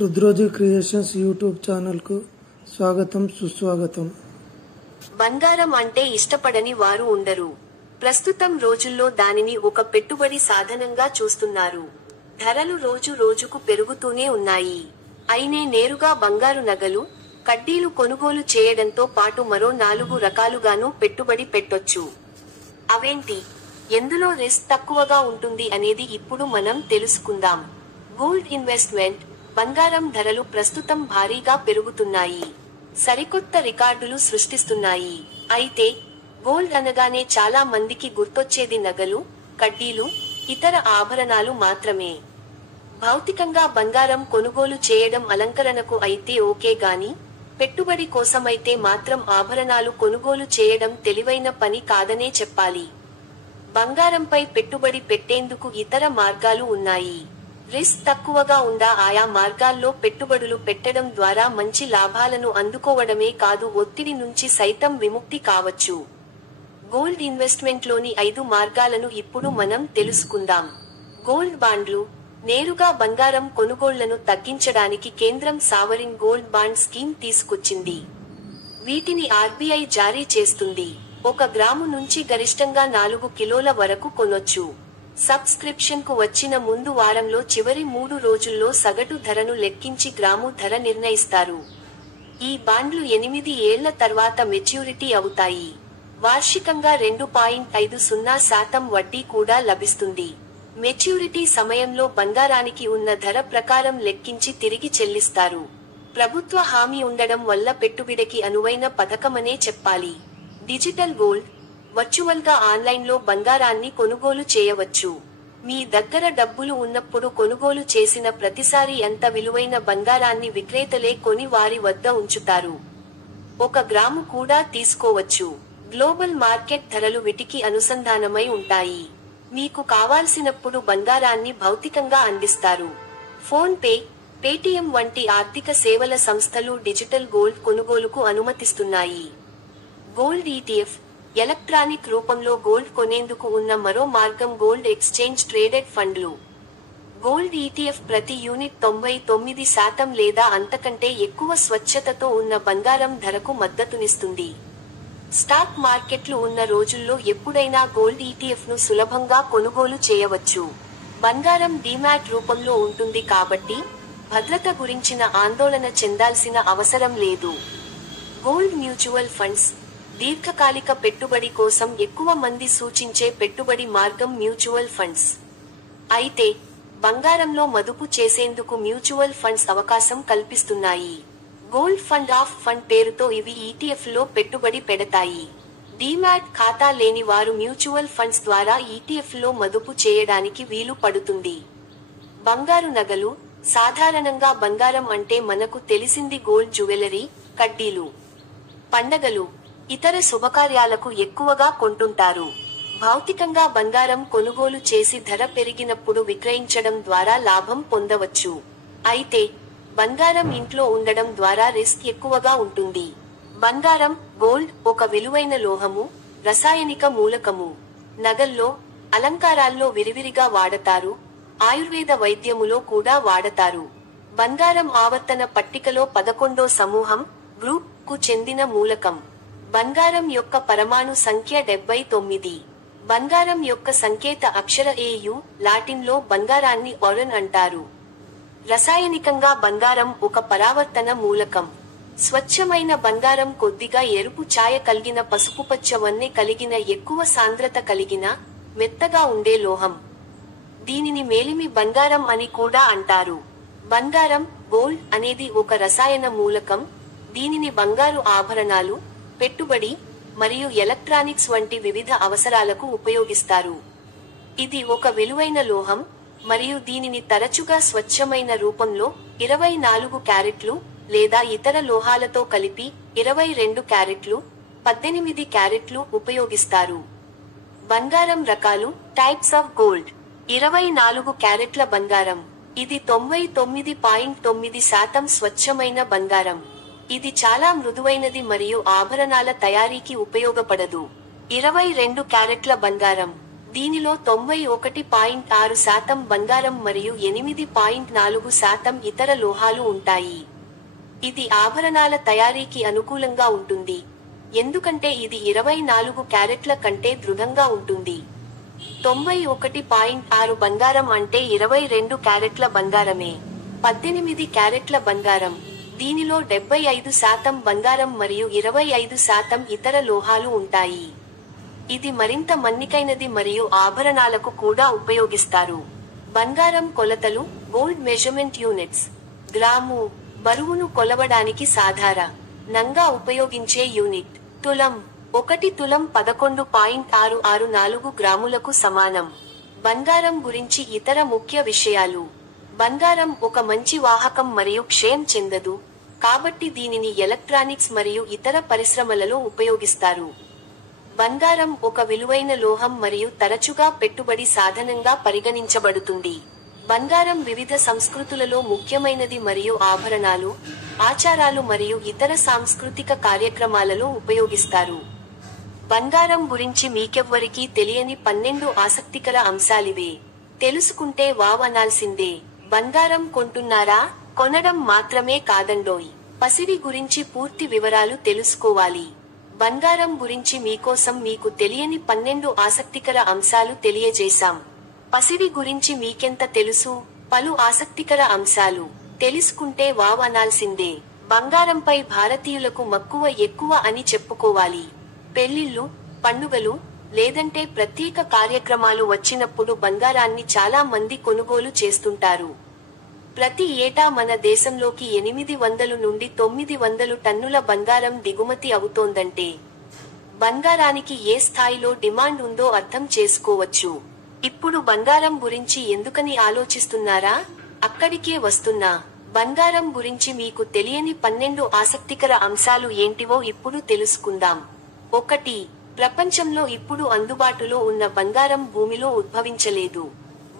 రుద్రోజీ creations YouTube channel కు స్వాగతం సుస్వాగతం. బంగారం అంటే ఇష్టపడని వారు ఉండరు. ప్రస్తుతం రోజుల్లో దానిని ఒక పెట్టుబడి సాధనంగా చూస్తున్నారు. ధరలు రోజు రోజుకు పెరుగుతూనే ఉన్నాయి. అయినే నేరుగా బంగారు నగలు, కడ్డీలు కొనుగోలు చేయడంతో పాటు మరో 4 రకాలుగానూ పెట్టుబడి పెట్టొచ్చు. అవేంటి, ఎందులో రిస్క్ తక్కువగా ఉంటుంది అనేది ఇప్పుడు మనం తెలుసుకుందాం. Gold investment. బంగారం ధరలు ప్రస్తుతం భారీగా పెరుగుతున్నాయి. సరికొత్త రికార్డులు సృష్టిస్తున్నాయి. అయితే గోల్డ్ అనగానే చాలా మందికి గుర్తొచ్చేది నగలు, కడ్డీలు, ఇతర ఆభరణాలు మాత్రమే. భౌతికంగా బంగారం కొనుగోలు చేయడం అలంకరణకు అయితే ఓకే గాని, పెట్టుబడి కోసమైతే మాత్రం ఆభరణాలు కొనుగోలు చేయడం తెలివైన పని కాదనే చెప్పాలి. బంగారంపై పెట్టుబడి పెట్టేందుకు ఇతర మార్గాలు ఉన్నాయి. రిస్క్ తక్కువగా ఉందా ఆయా మార్గాల్లో పెట్టుబడులు పెట్టడం ద్వారా మంచి లాభాలను అందుకోవడమే కాదు, ఒత్తిడి నుంచి సైతం విముక్తి కావచ్చు. గోల్డ్ ఇన్వెస్ట్మెంట్లోని 5 మార్గాలను ఇప్పుడు మనం తెలుసుకుందాం. గోల్డ్ బాండ్లు. నేరుగా బంగారం కొనుగోళ్లను తగ్గించడానికి కేంద్రం సావరిన్ గోల్డ్ బాండ్ స్కీమ్ తీసుకొచ్చింది. వీటిని ఆర్బీఐ జారీ చేస్తుంది. 1 గ్రాము నుంచి గరిష్టంగా 4 కిలోల వరకు కొనొచ్చు. సబ్స్క్రిప్షన్ కు వచ్చిన ముందు వారంలో చివరి 3 రోజుల్లో సగటు ధరను లెక్కించి గ్రాము ధర నిర్ణయిస్తారు. ఈ బాండ్లు 8 ఏళ్ల తర్వాత మెచ్యూరిటీ అవుతాయి. వార్షికంగా 2.50% వడ్డీ కూడా లభిస్తుంది. మెచ్యూరిటీ సమయంలో బంగారానికి ఉన్న ధర ప్రకారం లెక్కించి తిరిగి చెల్లిస్తారు. ప్రభుత్వ హామీ ఉండడం వల్ల పెట్టుబడికి అనువైన పథకమనే చెప్పాలి. Digital gold. వర్చువల్ గా ఆన్లైన్లో బంగారాన్ని కొనుగోలు చేయవచ్చు. మీ దగ్గర డబ్బులు ఉన్నప్పుడు కొనుగోలు చేసిన ప్రతిసారి అంత విలువైన బంగారాన్ని విక్రేతలే కొని వారి వద్ద ఉంచుతారు. 1 గ్రాము కూడా తీసుకోవచ్చు. గ్లోబల్ మార్కెట్ ధరలు వీటికి అనుసంధానమై ఉంటాయి. మీకు కావాల్సినప్పుడు బంగారాన్ని భౌతికంగా అందిస్తారు. ఫోన్ పే, పేటీఎం వంటి ఆర్థిక సేవల సంస్థలు డిజిటల్ గోల్డ్ కొనుగోలుకు అనుమతిస్తున్నాయి. Gold ETF. ఎలక్ట్రానిక్ రూపంలో గోల్డ్ కొనేందుకు ఉన్న మరో మార్గం గోల్డ్ ఎక్స్చేంజ్ ట్రేడెడ్ ఫండ్లు. గోల్డ్ ఈటీఎఫ్ ప్రతి యూనిట్ 99% లేదా అంతకంటే ఎక్కువ స్వచ్ఛతతో ఉన్న బంగారం ధరకు మద్దతునిస్తుంది. స్టాక్ మార్కెట్లు ఉన్న రోజుల్లో ఎప్పుడైనా గోల్డ్ ఈటీఎఫ్ ను సులభంగా కొనుగోలు చేయవచ్చు. బంగారం డీమ్యాట్ రూపంలో ఉంటుంది కాబట్టి భద్రత గురించిన ఆందోళన చెందాల్సిన అవసరం లేదు. Gold mutual funds. దీర్ఘకాలిక పెట్టుబడి కోసం ఎక్కువ మంది సూచించే పెట్టుబడి మార్గం మ్యూచువల్ ఫండ్స్. అయితే బంగారంలో మదుపు చేసేందుకు మ్యూచువల్ ఫండ్స్ అవకాశం కల్పిస్తున్నాయి. గోల్డ్ ఫండ్ ఆఫ్ ఫండ్ పేరుతో ఇవి ఈటీఎఫ్ లో పెట్టుబడి పెడతాయి. డీమ్యాట్ ఖాతా లేని వారు మ్యూచువల్ ఫండ్స్ ద్వారా ఈటీఎఫ్ లో మదుపు చేయడానికి వీలు పడుతుంది. బంగారు నగలు. సాధారణంగా బంగారం అంటే మనకు తెలిసింది గోల్డ్ జ్యువెలరీ, కడ్డీలు. పండగలు, ఇతర శుభకార్యాలకు ఎక్కువగా కొంటుంటారు. భౌతికంగా బంగారం కొనుగోలు చేసి ధర పెరిగినప్పుడు విక్రయించడం ద్వారా లాభం పొందవచ్చు. అయితే బంగారం ఇంట్లో ఉండడం ద్వారా రిస్క్ ఎక్కువగా ఉంటుంది. బంగారం, గోల్డ్ ఒక విలువైన లోహము, రసాయనిక మూలకము. నగల్లో, అలంకారాల్లో విరివిరిగా వాడతారు. ఆయుర్వేద వైద్యములో కూడా వాడతారు. బంగారం ఆవర్తన పట్టికలో 11వ సమూహం, గ్రూప్ కు చెందిన మూలకం. బంగారం యొక్క పరమాణు సంఖ్య 79. బంగారం యొక్క సంకేత అక్షర ఏయు. లాటిన్లో బంగారాన్ని ఒరన్ అంటారు. రసాయనికంగా బంగారం ఒక పరావర్తన మూలకం. స్వచ్ఛమైన బంగారం కొద్దిగా ఎరుపు ఛాయ కలిగిన పసుపుపచ్చ వన్నె కలిగిన ఎక్కువ సాంద్రత కలిగిన, మెత్తగా ఉండే లోహం. దీనిని మేలిమి బంగారం అని కూడా అంటారు. బంగారం, గోల్డ్ అనేది ఒక రసాయన మూలకం. దీనిని బంగారు ఆభరణాలు, పెట్టుబడి, మరియు ఎలక్ట్రానిక్స్ వంటి వివిధ అవసరాలకు ఉపయోగిస్తారు. ఇది ఒక విలువైన లోహం, మరియు దీనిని తరచుగా స్వచ్ఛమైన రూపంలో 24 క్యారెట్లు లేదా ఇతర లోహాలతో కలిపి 22 క్యారెట్లు, 18 క్యారెట్లు ఉపయోగిస్తారు. బంగారం రకాలు. Types of gold. 24 క్యారెట్ల బంగారం. ఇది 99.9% స్వచ్ఛమైన బంగారం. ఇది చాలా మృదువైనది మరియు ఆభరణాల తయారీకి ఉపయోగపడదు. 22 క్యారెట్ల బంగారం. దీనిలో 91.6% బంగారం మరియు 8.4% ఇతర లోహాలు ఉంటాయి. ఇది ఆభరణాల తయారీకి అనుకూలంగా ఉంటుంది, ఎందుకంటే ఇది 24 క్యారెట్ల కంటే దృఢంగా ఉంటుంది. 91.6 బంగారం అంటే 22 క్యారెట్ల బంగారమే. 18 క్యారెట్ల బంగారం. దీనిలో 75% బంగారం మరియు 25% ఇతర లోహాలు ఉంటాయి. ఇది మరింత మన్నికైనది మరియు ఆభరణాలకు కూడా ఉపయోగిస్తారు. బంగారం కొలతలు. Gold measurement units. గ్రాము. బరువును కొలవడానికి సాధారణంగా ఉపయోగించే యూనిట్. తులం. 1 తులం 11.664 గ్రాములకు సమానం. బంగారం గురించి ఇతర ముఖ్య విషయాలు. బంగారం ఒక మంచి వాహకం మరియు క్షయం చెందదు, కాబట్టి దీనిని ఎలక్ట్రానిక్స్ మరియు ఇతర పరిశ్రమలలో ఉపయోగిస్తారు. బంగారం ఒక విలువైన లోహం మరియు తరచుగా పెట్టుబడి సాధనంగా పరిగణించబడుతుంది. బంగారం వివిధ సంస్కృతులలో ముఖ్యమైనది మరియు ఆభరణాలు, ఆచారాలు మరియు ఇతర సాంస్కృతిక కార్యక్రమాలలో ఉపయోగిస్తారు. బంగారం గురించి మీకెవ్వరికీ తెలియని 12 ఆసక్తికర అంశాలివే. తెలుసుకుంటే వావ్ అనాల్సిందే. బంగారం కొంటున్నారా? కొనడం మాత్రమే కాదండోయ్, పసిడి గురించి పూర్తి వివరాలు తెలుసుకోవాలి. బంగారం గురించి మీకోసం మీకు తెలియని 12 ఆసక్తికర అంశాలు తెలియజేశాం. పసిడి గురించి మీకెంత తెలుసు? పలు ఆసక్తికర అంశాలు తెలుసుకుంటే వావ్ అనాల్సిందే. బంగారంపై భారతీయులకు మక్కువ ఎక్కువ అని చెప్పుకోవాలి. పెళ్లిళ్లు, పండుగలు లేదంటే ప్రత్యేక కార్యక్రమాలు వచ్చినప్పుడు బంగారాన్ని చాలా మంది కొనుగోలు చేస్తుంటారు. ప్రతి ఏటా మన దేశంలోకి 800 నుండి 900 టన్నుల బంగారం దిగుమతి అవుతోందంటే బంగారానికి ఏ స్థాయిలో డిమాండ్ ఉందో అర్థం చేసుకోవచ్చు. ఇప్పుడు బంగారం గురించి ఎందుకని ఆలోచిస్తున్నారా? అక్కడికే వస్తున్నా. బంగారం గురించి మీకు తెలియని 12 ఆసక్తికర అంశాలు ఏంటివో ఇప్పుడు తెలుసుకుందాం. 1. ప్రపంచంలో ఇప్పుడు అందుబాటులో ఉన్న బంగారం భూమిలో ఉద్భవించలేదు.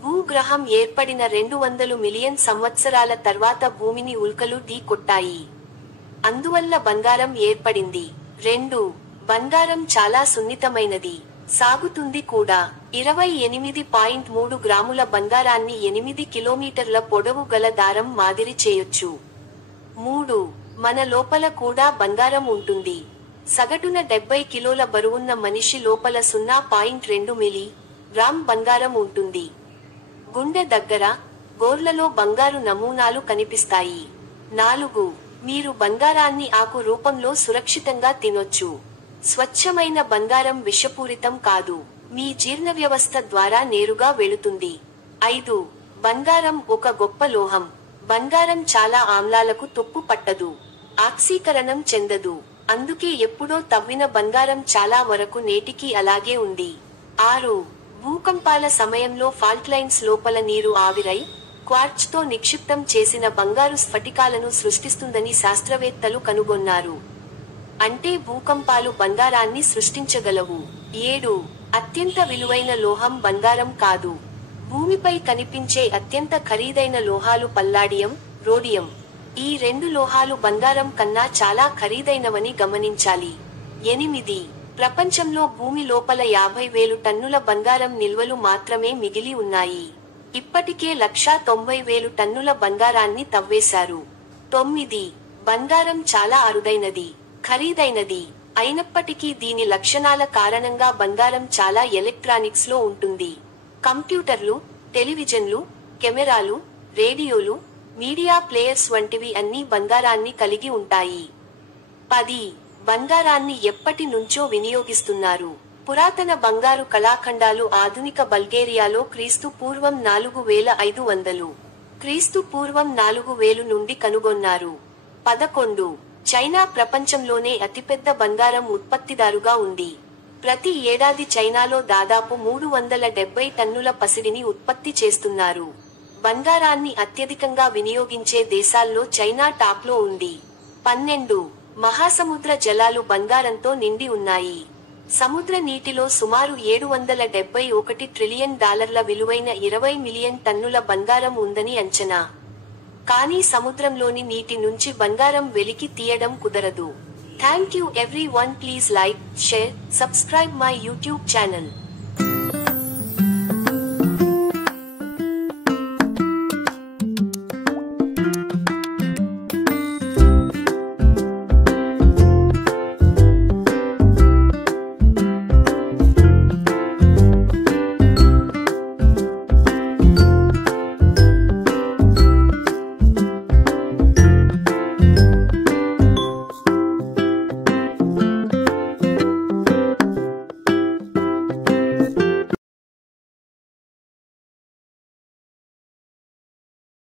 భూగ్రహం ఏర్పడిన 200 మిలియన్ సంవత్సరాల తర్వాత భూమిని ఉల్కలు ఢీ కొట్టాయి. అందువల్ల బంగారం ఏర్పడింది. 2. బంగారం చాలా సున్నితమైనది. సాగుతుంది కూడా. 28.3 గ్రాముల బంగారాన్ని 8 కిలోమీటర్ల పొడవు గల దారం మాదిరి చేయొచ్చు. 3. మన లోపల కూడా బంగారం ఉంటుంది. సగటున 70 కిలోల బరువున్న మనిషి లోపల 0.2 మిలీ గ్రామ్ బంగారం ఉంటుంది. గుండె దగ్గర, గోర్లలో బంగారు నమూనాలు కనిపిస్తాయి. 4. మీరు బంగారాన్ని ఆకు రూపంలో సురక్షితంగా తినొచ్చు. స్వచ్ఛమైన బంగారం విషపూరితం కాదు. మీ జీర్ణ వ్యవస్థ ద్వారా నేరుగా వెళుతుంది. 5. బంగారం ఒక గొప్ప లోహం. బంగారం చాలా ఆమ్లాలకు తుప్పు పట్టదు, ఆక్సీకరణం చెందదు. అందుకే ఎప్పుడో తవ్విన బంగారం చాలా వరకు నేటికి అలాగే ఉంది. 6. భూకంపాల సమయంలో ఫాల్ట్ లైన్స్ లోపల నీరు ఆవిరై క్వార్ట్జ్ తో నిక్షిప్తం చేసిన బంగారు స్ఫటికాలను సృష్టిస్తుందని శాస్త్రవేత్తలు కనుగొన్నారు. అంటే భూకంపాలు బంగారాన్ని సృష్టించగలవు. 7. అత్యంత విలువైన లోహం బంగారం కాదు. భూమిపై కనిపించే అత్యంత ఖరీదైన లోహాలు పల్లాడియం, రోడియం. ఈ 2 లోహాలు బంగారం కన్నా చాలా ఖరీదైనవని గమనించాలి. 8. ప్రపంచంలో భూమి లోపల 50,000 టన్నుల బంగారం నిల్వలు మాత్రమే మిగిలి ఉన్నాయి. ఇప్పటికే 190,000 టన్నుల బంగారాన్ని తవ్వేశారు. 9. బంగారం చాలా అరుదైనది, ఖరీదైనది అయినప్పటికీ దీని లక్షణాల కారణంగా బంగారం చాలా ఎలక్ట్రానిక్స్ లో ఉంటుంది. కంప్యూటర్లు, టెలివిజన్లు, కెమెరాలు, రేడియోలు, మీడియా ప్లేయర్స్ వంటివి అన్నీ బంగారాన్ని కలిగి ఉంటాయి. 10. బంగారాన్ని ఎప్పటి నుంచో వినియోగిస్తున్నారు. పురాతన బంగారు కళాఖండాలు ఆధునిక బల్గేరియాలో క్రీస్తు పూర్వం 4500, క్రీస్తు పూర్వం 4000 నుండి కనుగొన్నారు. 11. చైనా ప్రపంచంలోనే అతిపెద్ద బంగారం ఉత్పత్తిదారుగా ఉంది. ప్రతి ఏడాది చైనాలో దాదాపు 370 టన్నుల పసిడిని ఉత్పత్తి చేస్తున్నారు. బంగారాన్ని అత్యధికంగా వినియోగించే దేశాల్లో చైనా టాప్లో ఉంది. 12. మహాసముద్ర జలాలు బంగారంతో నిండి ఉన్నాయి. సముద్ర నీటిలో సుమారు $771 ట్రిలియన్ విలువైన 20 మిలియన్ టన్నుల బంగారం ఉందని అంచనా. కానీ సముద్రంలోని నీటి నుంచి బంగారం వెలికి తీయడం కుదరదు. Thank you everyone. Please like, share, subscribe my YouTube channel.